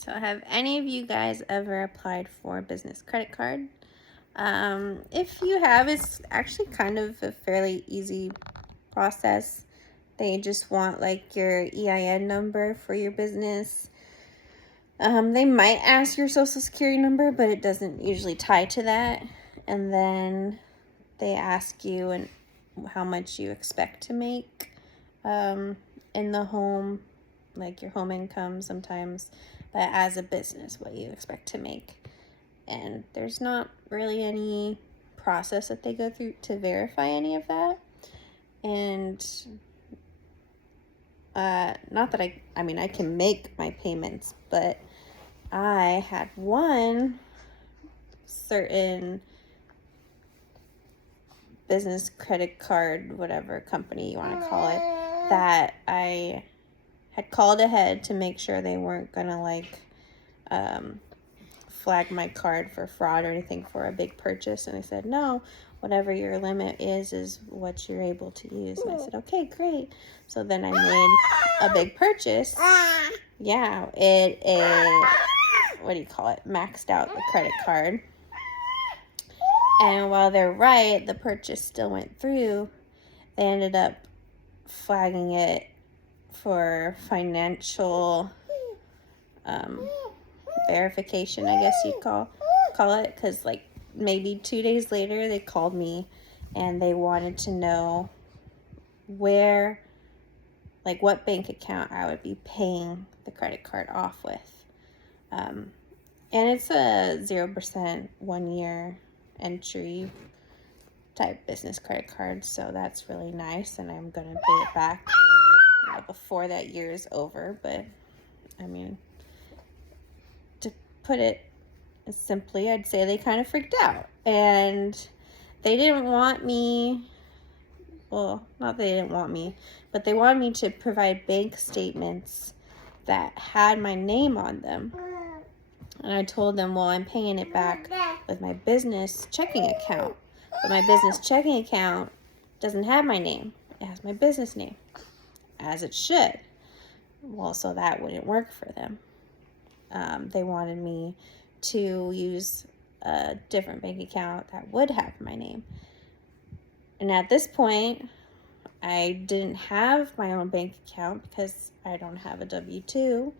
So have any of you guys ever applied for a business credit card? If you have, it's actually kind of a fairly easy process. They just want like your EIN number for your business. They might ask your social security number, but it doesn't usually tie to that. And then they ask you and how much you expect to make in the home, like your home income sometimes, but as a business, what you expect to make. And there's not really any process that they go through to verify any of that. And not that I mean, I can make my payments, but I had one certain business credit card, whatever company you want to call it, that I had called ahead to make sure they weren't gonna like flag my card for fraud or anything for a big purchase. And they said, no, whatever your limit is what you're able to use. And I said, okay, great. So then I made a big purchase. Yeah, what do you call it? Maxed out the credit card. And while they're right, the purchase still went through. They ended up flagging it for financial verification, I guess you'd call it, because like maybe 2 days later they called me and they wanted to know where, like what bank account I would be paying the credit card off with. And it's a 0% 1 year entry type business credit card, so that's really nice, and I'm gonna pay it back before that year is over. But I mean, to put it simply, I'd say they kind of freaked out, and they didn't want me, well, not that they didn't want me, but they wanted me to provide bank statements that had my name on them. And I told them, well, I'm paying it back with my business checking account. But my business checking account doesn't have my name. It has my business name, as it should. Well, so that wouldn't work for them. They wanted me to use a different bank account that would have my name. And at this point, I didn't have my own bank account because I don't have a W-2.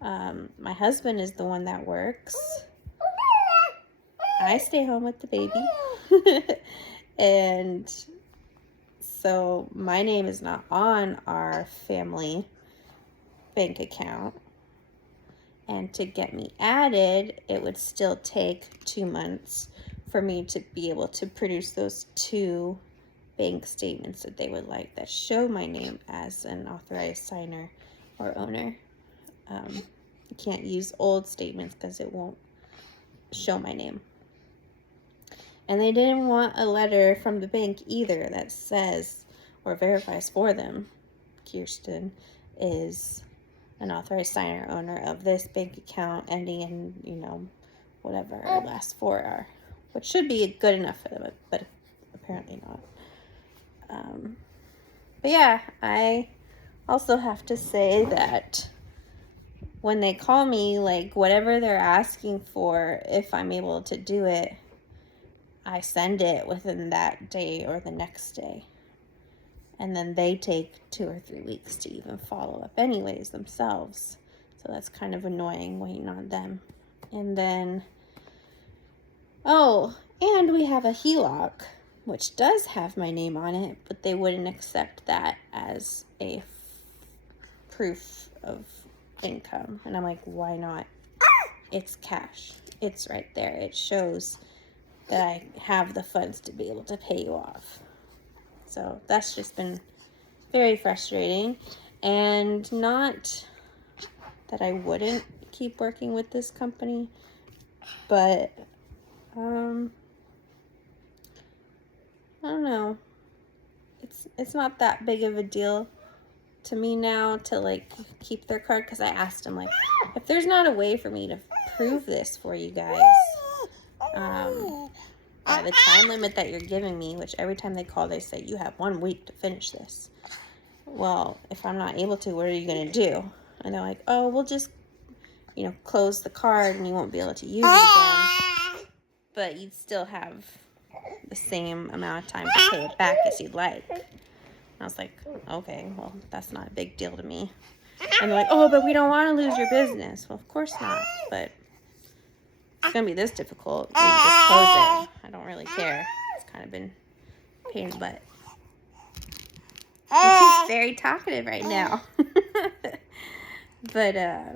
My husband is the one that works. I stay home with the baby. And so my name is not on our family bank account. And to get me added, it would still take 2 months for me to be able to produce those 2 bank statements that they would like that show my name as an authorized signer or owner. You can't use old statements because it won't show my name. And they didn't want a letter from the bank either that says or verifies for them Kirsten is an authorized signer owner of this bank account ending in, whatever our last 4 are, which should be good enough for them, but apparently not. But yeah, I also have to say that when they call me, like whatever they're asking for, if I'm able to do it, I send it within that day or the next day. And then they take 2 or 3 weeks to even follow up anyways themselves. So that's kind of annoying waiting on them. And then, and we have a HELOC, which does have my name on it, but they wouldn't accept that as a proof of income. And I'm like, why not? It's cash. It's right there. It shows that I have the funds to be able to pay you off. So that's just been very frustrating. And not that I wouldn't keep working with this company, but I don't know. It's not that big of a deal to me now to like keep their card, because I asked them, like, if there's not a way for me to prove this for you guys by the time limit that you're giving me, which every time they call they say you have 1 week to finish this. Well, if I'm not able to, what are you gonna do? And they're like, oh, we'll just you know, close the card and you won't be able to use it again. But you'd still have the same amount of time to pay it back as you'd like. And I was like, okay, well, that's not a big deal to me. And they're like, oh, but we don't want to lose your business. Well, of course not, but it's going to be this difficult. Maybe just close it. I don't really care. It's kind of been a pain in the butt. And he's very talkative right now. But, yeah,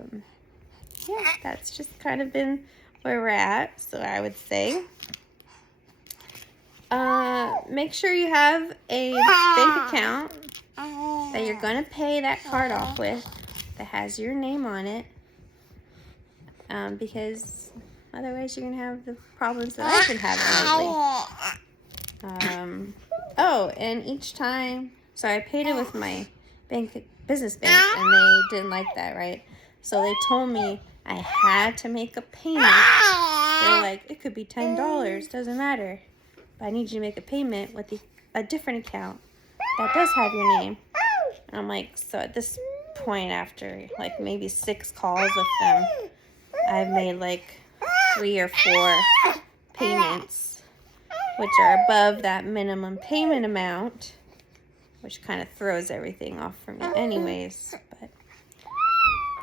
that's just kind of been where we're at. So I would say, make sure you have a bank account that you're going to pay that card off with that has your name on it. Because otherwise you're going to have the problems that I've been having lately. Oh, and each time, so I paid it with my business bank, and they didn't like that, right? So they told me I had to make a payment. They're like, it could be $10, doesn't matter. But I need you to make a payment with a different account that does have your name. And I'm like, so at this point, after like maybe 6 calls with them, I've made like 3 or 4 payments, which are above that minimum payment amount, which kind of throws everything off for me anyways. But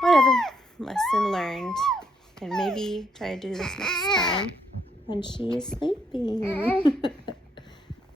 whatever, lesson learned. And maybe try to do this next time when she is sleeping.